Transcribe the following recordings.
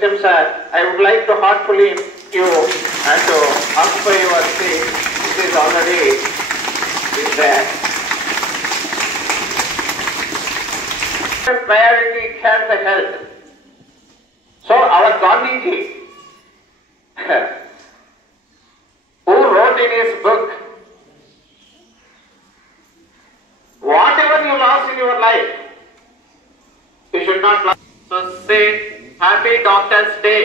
Nityam sir, I would like to heartfully invite you and to occupy your seat. It is already there. Priority health health. So our Gandhiji, who wrote in his book, whatever you lost in your life, you should not lose. So say Happy Doctors Day.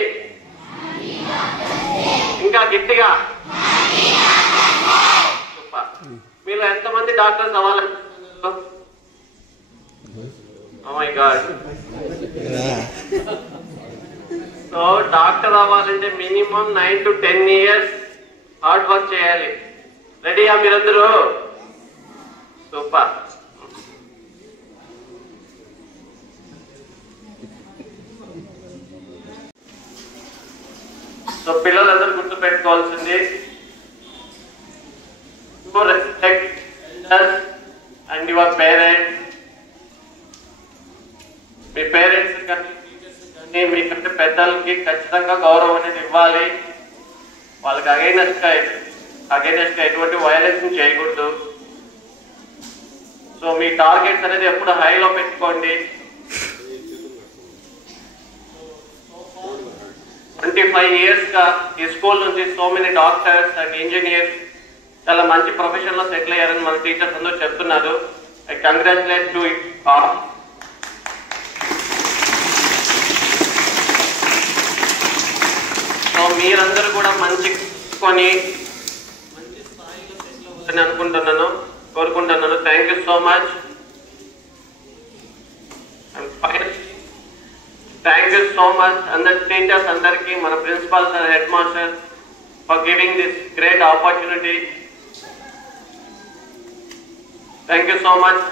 ఇంకా గట్టిగా మీరు ఎంతమంది doctors అవ్వాలనుకుంటున్నారు? Oh my God. So doctor అవ్వాలంటే minimum 9 to 10 years hard work చేయాలి. రెడీయా మీరందరూ? Super. So పిల్లలందరూ గుర్తు పెట్టుకోవాల్సింది, respect elders and your parents. మీ పేరెంట్స్ కానీ మీకంటే పెద్దలకి ఖచ్చితంగా గౌరవం అనేది ఇవ్వాలి. వాళ్ళకి అగైనెస్ట్ ఎటువంటి వైలెన్స్ చేయకూడదు. సో మీ టార్గెట్స్ అనేది ఎప్పుడు హైలో పెట్టుకోండి. 25 years గా ఈ స్కూల్ నుంచి so many doctors and engineers చాలా మంచి ప్రొఫెషన్ లో సెటిల్ అయ్యారని మన టీచర్స్ అందరూ చెప్తున్నారు. I congratulate to it all. So మీరందరూ కూడా మంచి కొని మంచి స్థాయిలో సెటిల్ అవ్వాలని కోరుకుంటున్నాను. Thank you so much. Thank you so much అందరి టీచర్స్ అందరికీ, మన principals and head masters for giving this great opportunity. Thank you so much.